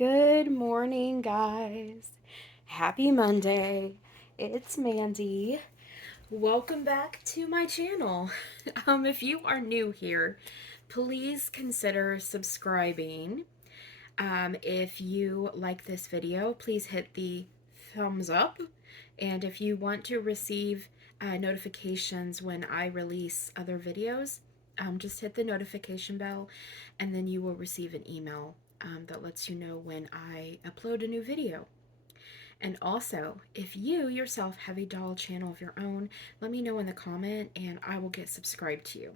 Good morning, guys. Happy Monday. It's Mandy. Welcome back to my channel. If you are new here, please consider subscribing. If you like this video, please hit the thumbs up. And if you want to receive notifications when I release other videos, just hit the notification bell and then you will receive an email that lets you know when I upload a new video. And also, if you yourself have a doll channel of your own, let me know in the comment and I will get subscribed to you.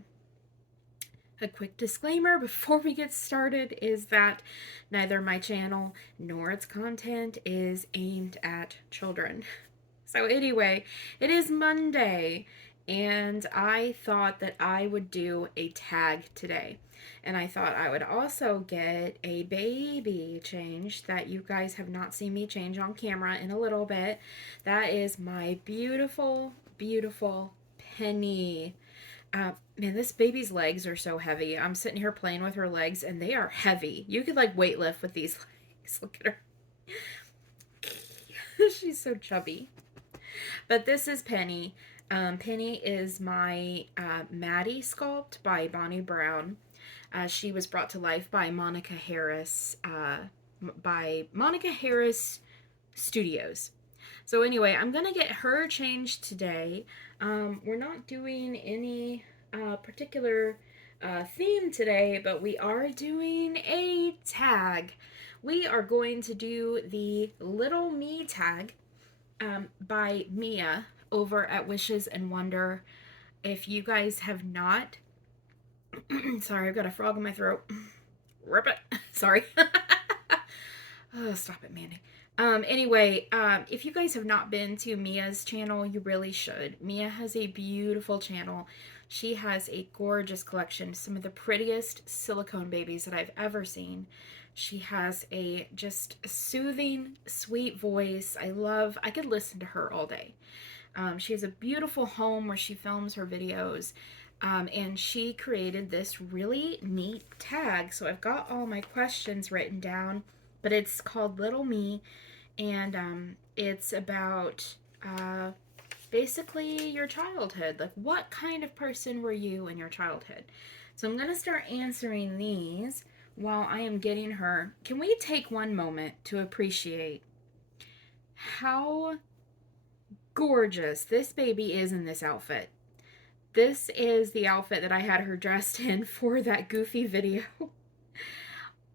A quick disclaimer before we get started is that neither my channel nor its content is aimed at children. So anyway, it is Monday and I thought that I would do a tag today. And I thought I would also get a baby change that you guys have not seen me change on camera in a little bit. That is my beautiful, beautiful Penny. Man, this baby's legs are so heavy. I'm sitting here playing with her legs and they are heavy. You could like weight lift with these legs. Look at her. She's so chubby. But this is Penny. Penny is my Maddie sculpt by Bonnie Brown. She was brought to life by Monica Harris, Studios. So anyway, I'm going to get her changed today. We're not doing any particular theme today, but we are doing a tag. We are going to do the Little Me tag by Mia over at Wishes and Wonder. If you guys have not, sorry, I've got a frog in my throat. Rip it. Sorry. Oh, stop it, Mandy. Anyway, if you guys have not been to Mia's channel, you really should. Mia has a beautiful channel. She has a gorgeous collection, some of the prettiest silicone babies that I've ever seen. She has a just soothing, sweet voice. I could listen to her all day. She has a beautiful home where she films her videos. And she created this really neat tag. So I've got all my questions written down, but it's called Little Me, and it's about basically your childhood. Like, what kind of person were you in your childhood? So I'm going to start answering these while I am getting her. Can we take one moment to appreciate how gorgeous this baby is in this outfit? This is the outfit that I had her dressed in for that goofy video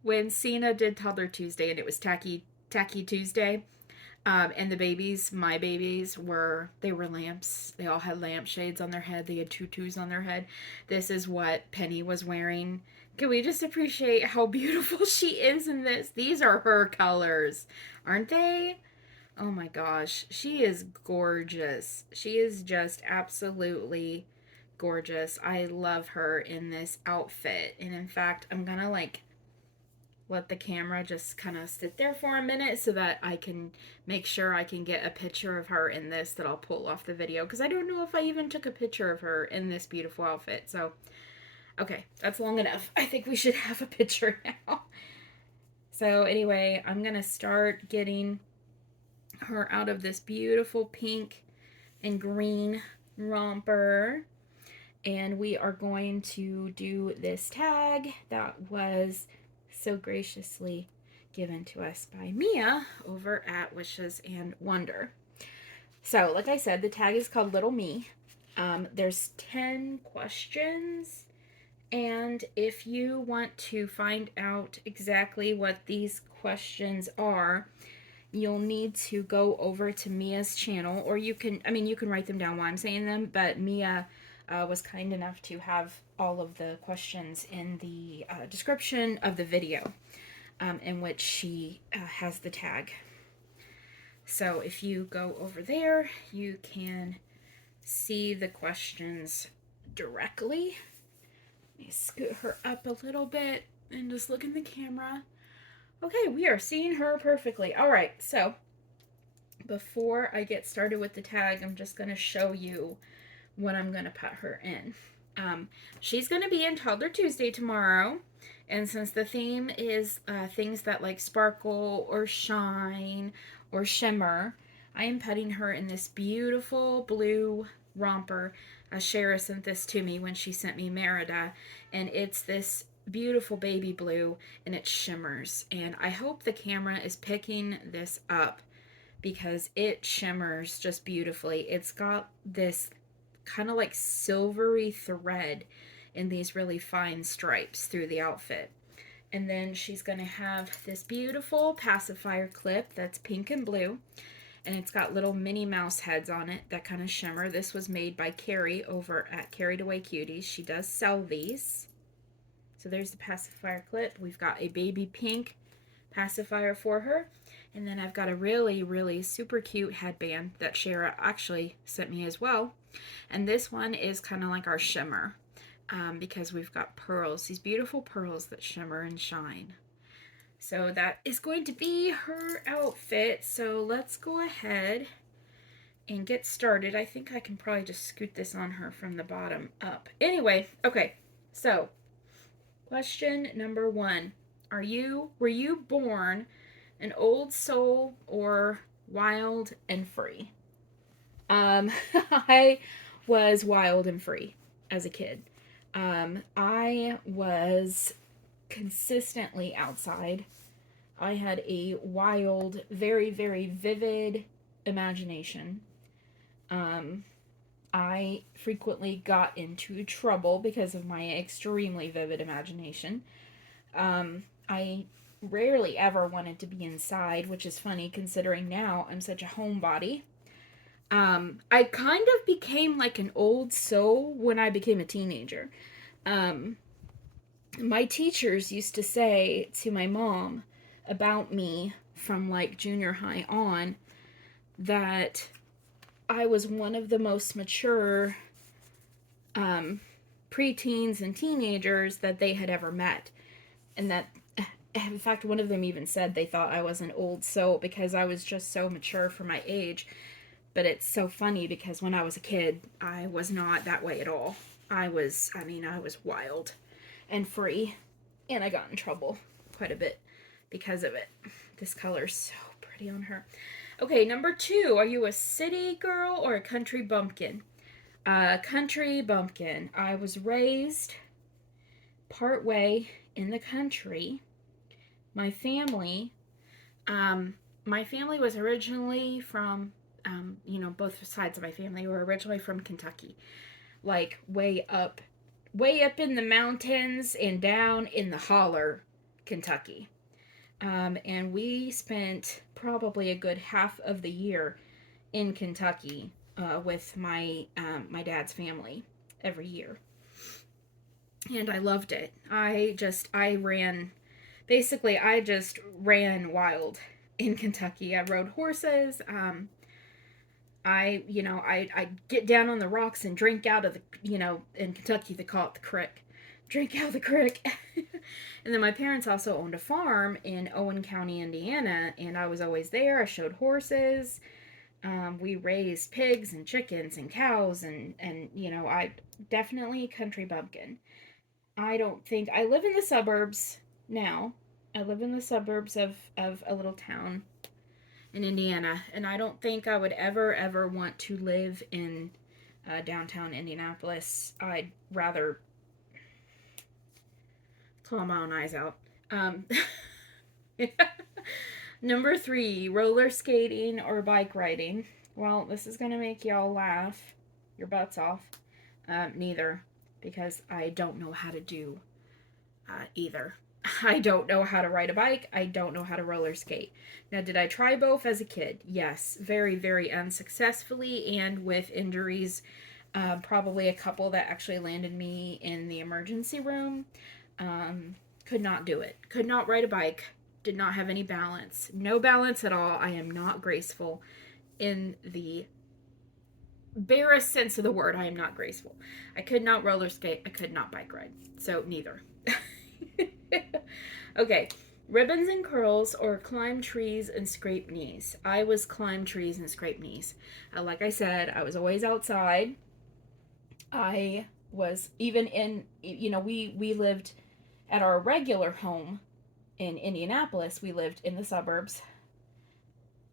when Cena did Toddler Tuesday and it was Tacky Tuesday. And the babies, my babies, they were lamps. They all had lampshades on their head. They had tutus on their head. This is what Penny was wearing. Can we just appreciate how beautiful she is in this? These are her colors, aren't they? Oh my gosh, she is gorgeous. She is just absolutely gorgeous. I love her in this outfit. And in fact, I'm gonna like let the camera just kind of sit there for a minute so that I can make sure I can get a picture of her in this that I'll pull off the video, because I don't know if I even took a picture of her in this beautiful outfit. So okay, that's long enough. I think we should have a picture now. So anyway, I'm gonna start getting her out of this beautiful pink and green romper, and we are going to do this tag that was so graciously given to us by Mia over at Wishes and Wonder. So like I said, the tag is called Little Me. There's 10 questions, and if you want to find out exactly what these questions are, you'll need to go over to Mia's channel, or you can write them down while I'm saying them, but Mia was kind enough to have all of the questions in the description of the video in which she has the tag. So if you go over there, you can see the questions directly. Let me scoot her up a little bit and just look in the camera. Okay, we are seeing her perfectly. All right, so before I get started with the tag, I'm just going to show you what I'm going to put her in. She's going to be in Toddler Tuesday tomorrow, And since the theme is things that like sparkle or shine or shimmer, I am putting her in this beautiful blue romper. Shara sent this to me when she sent me Merida, and it's this beautiful baby blue, and it shimmers. And I hope the camera is picking this up because it shimmers just beautifully. It's got this kind of like silvery thread in these really fine stripes through the outfit. And then she's going to have this beautiful pacifier clip that's pink and blue. And it's got little Minnie Mouse heads on it that kind of shimmer. This was made by Carrie over at Carried Away Cuties. She does sell these. So there's the pacifier clip. We've got a baby pink pacifier for her. And then I've got a really, really super cute headband that Shara actually sent me as well. And this one is kind of like our shimmer because we've got pearls, these beautiful pearls that shimmer and shine. So that is going to be her outfit. So let's go ahead and get started. I think I can probably just scoot this on her from the bottom up. Anyway, okay. So question number 1. Were you born an old soul or wild and free? I was wild and free as a kid. I was consistently outside. I had a wild, very, very vivid imagination. I frequently got into trouble because of my extremely vivid imagination. I rarely ever wanted to be inside, which is funny considering now I'm such a homebody. I kind of became like an old soul when I became a teenager. My teachers used to say to my mom about me from like junior high on that I was one of the most mature preteens and teenagers that they had ever met. And that, in fact, one of them even said they thought I was an old soul because I was just so mature for my age. But it's so funny because when I was a kid, I was not that way at all. I was wild and free. And I got in trouble quite a bit because of it. This color's so pretty on her. Okay, number 2. Are you a city girl or a country bumpkin? Country bumpkin. I was raised part way in the country. My family was originally from both sides of my family were originally from Kentucky, like way up in the mountains and down in the holler, Kentucky. And we spent probably a good half of the year in Kentucky with my dad's family every year, and I loved it. I just ran wild in Kentucky. I rode horses. I get down on the rocks and drink out of the, in Kentucky they call it the crick. Drink out of the crick. And then my parents also owned a farm in Owen County, Indiana, and I was always there. I showed horses. We raised pigs and chickens and cows, and I definitely country bumpkin. I live in the suburbs now. I live in the suburbs of a little town in Indiana, and I don't think I would ever want to live in downtown Indianapolis. I'd rather claw my own eyes out. Number 3, roller skating or bike riding. Well, this is going to make y'all laugh your butts off. Neither, because I don't know how to do either. I don't know how to ride a bike. I don't know how to roller skate. Now, did I try both as a kid? Yes, very, very unsuccessfully and with injuries. Probably a couple that actually landed me in the emergency room. Could not do it. Could not ride a bike. Did not have any balance. No balance at all. I am not graceful in the barest sense of the word. I am not graceful. I could not roller skate. I could not bike ride. So neither. Okay, ribbons and curls or climb trees and scrape knees. I was climb trees and scrape knees. Like I said, I was always outside. I was even in, we lived At our regular home in Indianapolis, we lived in the suburbs,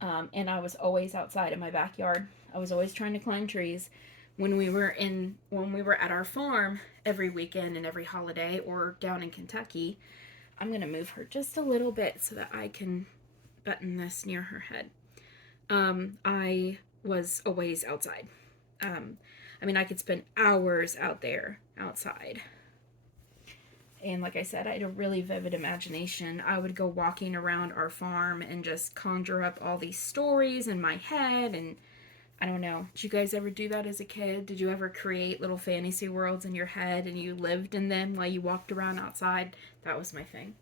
and I was always outside in my backyard. I was always trying to climb trees. When we were at our farm every weekend and every holiday, or down in Kentucky, I'm gonna move her just a little bit so that I can button this near her head. I was always outside. I could spend hours out there outside. And like I said, I had a really vivid imagination. I would go walking around our farm and just conjure up all these stories in my head. And I don't know, did you guys ever do that as a kid? Did you ever create little fantasy worlds in your head and you lived in them while you walked around outside? That was my thing.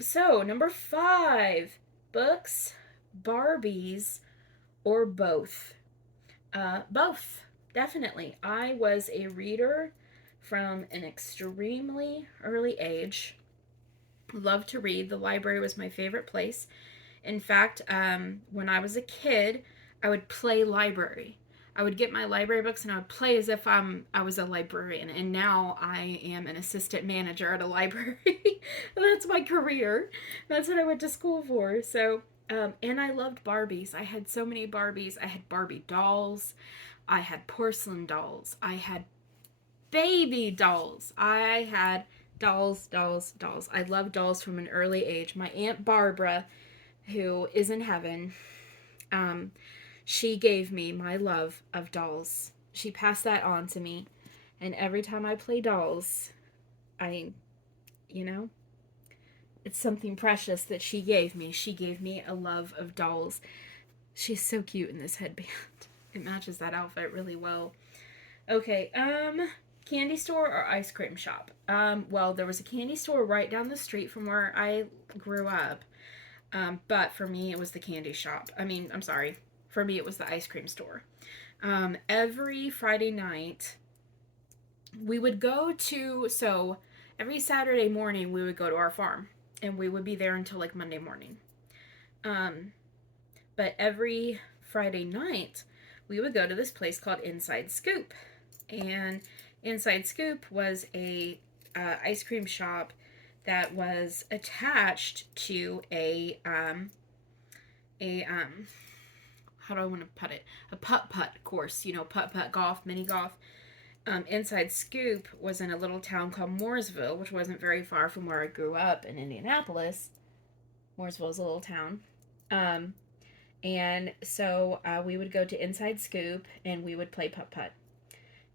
So number 5, books, Barbies, or both? Both, definitely. I was a reader from an extremely early age. Loved to read. The library was my favorite place. In fact, when I was a kid, I would play library. I would get my library books and I would play as if I was a librarian. And now I am an assistant manager at a library. That's my career. That's what I went to school for. So, and I loved Barbies. I had so many Barbies. I had Barbie dolls. I had porcelain dolls. I had baby dolls. I had dolls, dolls, dolls. I loved dolls from an early age. My Aunt Barbara, who is in heaven, she gave me my love of dolls. She passed that on to me. And every time I play dolls, you know, it's something precious that she gave me. She gave me a love of dolls. She's so cute in this headband. It matches that outfit really well. Okay, candy store or ice cream shop? Well, there was a candy store right down the street from where I grew up. But for me, it was the candy shop. I'm sorry. For me, it was the ice cream store. Every Friday night, we would every Saturday morning, we would go to our farm. And we would be there until like Monday morning. But every Friday night, we would go to this place called Inside Scoop. And Inside Scoop was a ice cream shop that was attached to a how do I want to put it? A putt-putt course, putt-putt golf, mini golf. Inside Scoop was in a little town called Mooresville, which wasn't very far from where I grew up in Indianapolis. Mooresville is a little town. And so we would go to Inside Scoop and we would play putt-putt.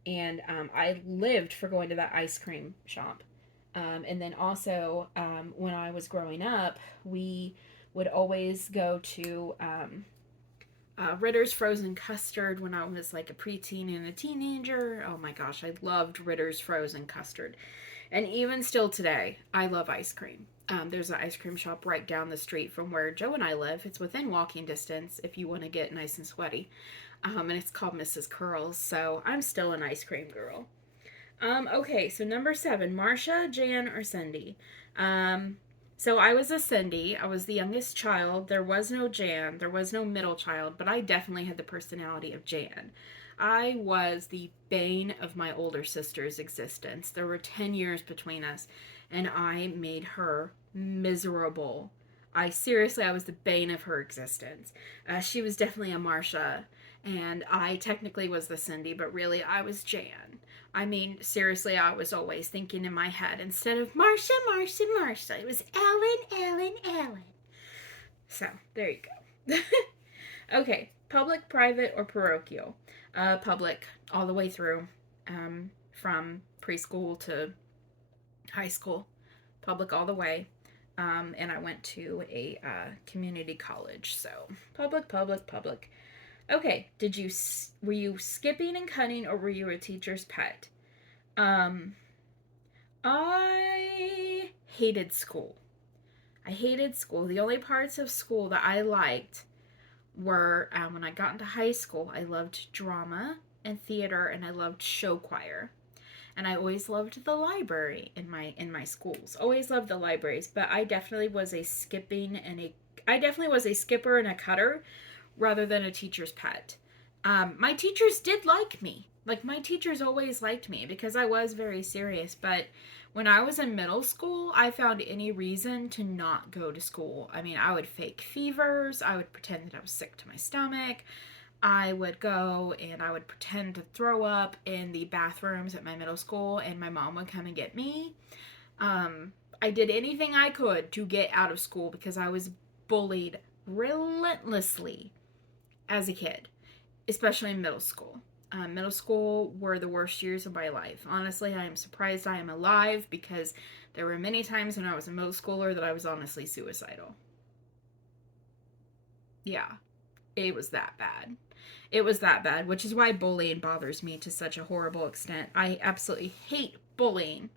And I lived for going to that ice cream shop. And then also, when I was growing up, we would always go to Ritter's Frozen Custard when I was like a preteen and a teenager. Oh my gosh, I loved Ritter's Frozen Custard. And even still today, I love ice cream. There's an ice cream shop right down the street from where Joe and I live. It's within walking distance if you want to get nice and sweaty. And it's called Mrs. Curls, so I'm still an ice cream girl. Okay, so number 7, Marcia, Jan, or Cindy? So I was a Cindy. I was the youngest child. There was no Jan. There was no middle child, but I definitely had the personality of Jan. I was the bane of my older sister's existence. There were 10 years between us, and I made her miserable. I was the bane of her existence. She was definitely a Marcia, and I technically was the Cindy, but really I was Jan. Seriously, I was always thinking in my head, instead of Marcia, Marcia, Marcia, it was Ellen, Ellen, Ellen. So, there you go. Okay, public, private, or parochial? Public, all the way through, from preschool to high school. Public all the way. And I went to a community college, so public, public, public. Okay, were you skipping and cutting, or were you a teacher's pet? I hated school. The only parts of school that I liked were when I got into high school. I loved drama and theater, and I loved show choir. And I always loved the library in my schools. Always loved the libraries, but I definitely was a skipper and a cutter rather than a teacher's pet. My teachers did like me. Like, my teachers always liked me because I was very serious, but When I was in middle school, I found any reason to not go to school. I mean, I would fake fevers, I would pretend that I was sick to my stomach. I would go and I would pretend to throw up in the bathrooms at my middle school, and my mom would come and get me. I did anything I could to get out of school because I was bullied relentlessly as a kid, especially in middle school. Middle school were the worst years of my life. Honestly, I am surprised I am alive because there were many times when I was a middle schooler that I was honestly suicidal. Yeah, it was that bad. It was that bad, which is why bullying bothers me to such a horrible extent. I absolutely hate bullying.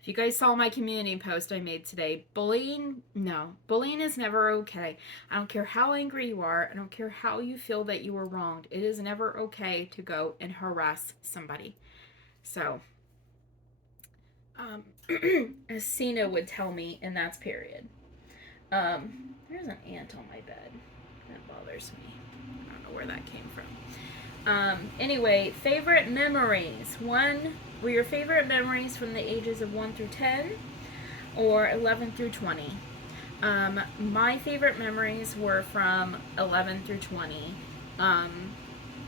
If you guys saw my community post I made today, bullying, no. Bullying is never okay. I don't care how angry you are. I don't care how you feel that you were wronged. It is never okay to go and harass somebody. So, as Cena would tell me, and that's period. There's an ant on my bed. That bothers me. I don't know where that came from. Anyway, favorite memories. One, were your favorite memories from the ages of 1 through 10 or 11 through 20? My favorite memories were from 11 through 20.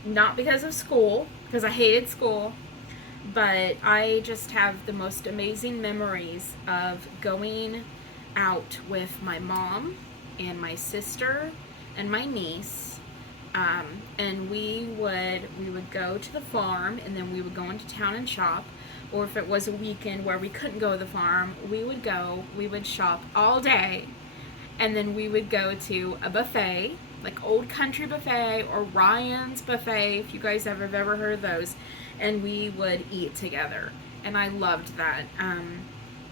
Not because of school, because I hated school, but I just have the most amazing memories of going out with my mom and my sister and my niece. And we would go to the farm, and then we would go into town and shop. Or if it was a weekend where we couldn't go to the farm, we would shop all day, and then we would go to a buffet, like Old Country Buffet or Ryan's Buffet, if you guys have ever heard of those, and we would eat together. And I loved that.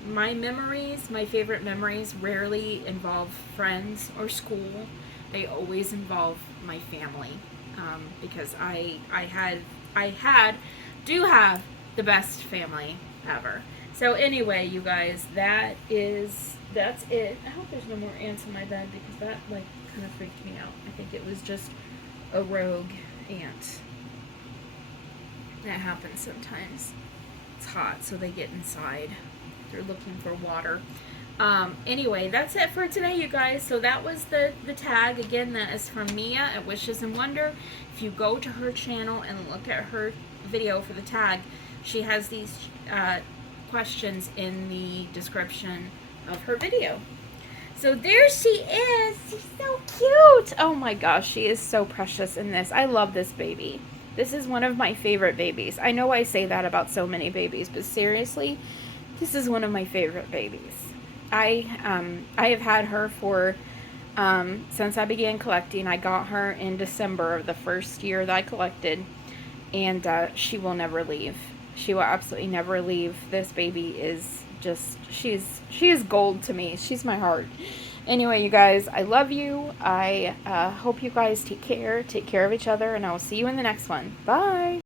My favorite memories rarely involve friends or school. They always involve my family, because I do have the best family ever. So anyway, you guys, that's it. I hope there's no more ants in my bed because that kind of freaked me out. I think it was just a rogue ant. That happens sometimes. It's hot, so they get inside. They're looking for water. Anyway, that's it for today, you guys. So that was the tag. Again, that is from Mia at Wishes and Wonder. If you go to her channel and look at her video for the tag, she has these questions in the description of her video. So there she is. She's so cute. Oh my gosh, she is so precious in this. I love this baby. This is one of my favorite babies. I know I say that about so many babies, but seriously, this is one of my favorite babies. I have had her for since I began collecting. I got her in December of the first year that I collected, and she will never leave. She will absolutely never leave. This baby is just, she is gold to me. She's my heart. Anyway, you guys, I love you. I hope you guys take care of each other, and I will see you in the next one. Bye.